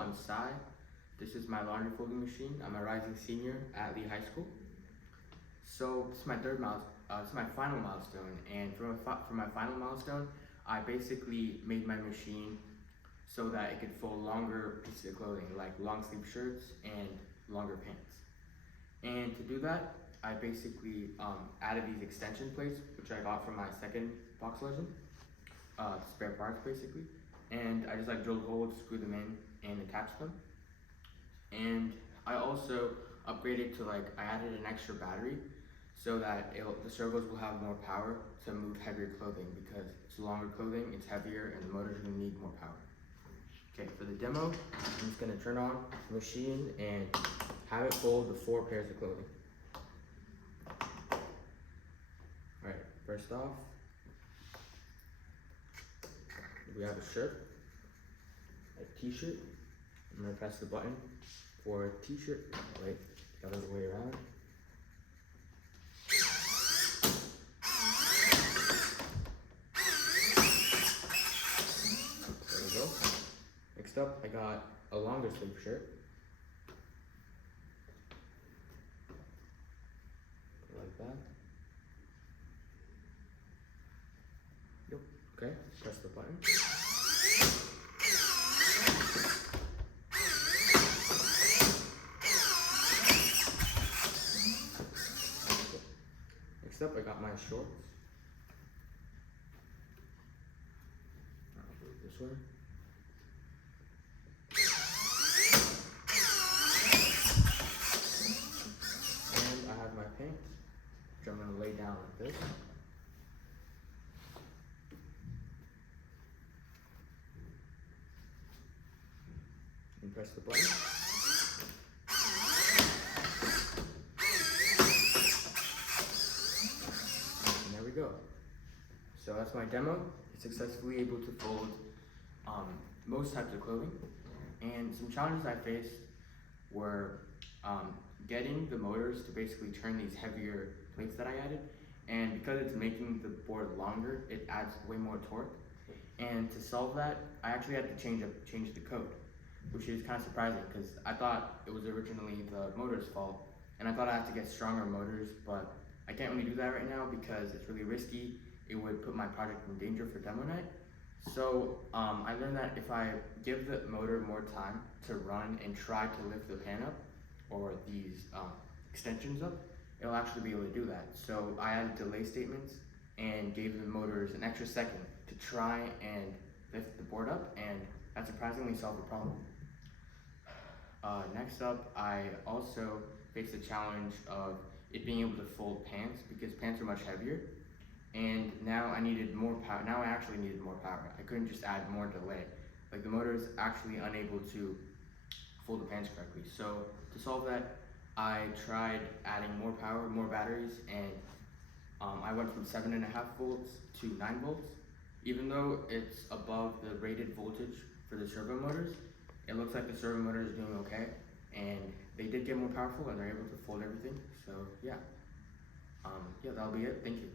I'm Sai. This is my laundry folding machine. I'm a rising senior at Lee High School. So this is my this is my final milestone, and for my final milestone, I basically made my machine so that it could fold longer pieces of clothing, like long sleeve shirts and longer pants. And to do that, I basically added these extension plates, which I got from my second box legend, spare parts basically. And I just like drilled holes, screwed them in, and attached them. And I also upgraded to I added an extra battery so that the servos will have more power to move heavier clothing, because it's longer clothing, it's heavier, and the motor's gonna need more power. Okay, for the demo, I'm just gonna turn on the machine and have it fold the 4 pairs of clothing. Alright, first off, we have a shirt, a t-shirt. I'm gonna press the button for a t-shirt. Wait, the other way around. There we go. Next up, I got a longer sleeve shirt. Like that. Yep. Okay, press the button. Next up, I got my shorts. I'll do it this way. And I have my pants, which I'm going to lay down like this. And press the button. And there we go. So that's my demo. It's successfully able to fold most types of clothing. And some challenges I faced were getting the motors to basically turn these heavier plates that I added. And because it's making the board longer, it adds way more torque. And to solve that, I actually had to change the code, which is kind of surprising because I thought it was originally the motor's fault, and I thought I had to get stronger motors, but I can't really do that right now because it's really risky. It would put my project in danger for demo night. So I learned that if I give the motor more time to run and try to lift the pan up, or these extensions up, it'll actually be able to do that. So I added delay statements and gave the motors an extra second to try and lift the board up, and that surprisingly solved the problem. Next up, I also faced the challenge of it being able to fold pants, because pants are much heavier, and now I needed more power. Now I actually needed more power. I couldn't just add more delay. Like, the motor is actually unable to fold the pants correctly. So to solve that, I tried adding more power, more batteries, and I went from 7.5 volts to 9 volts. Even though it's above the rated voltage for the servo motors, it looks like the servo motor is doing okay, and they did get more powerful and they're able to fold everything. So yeah, that'll be it. Thank you.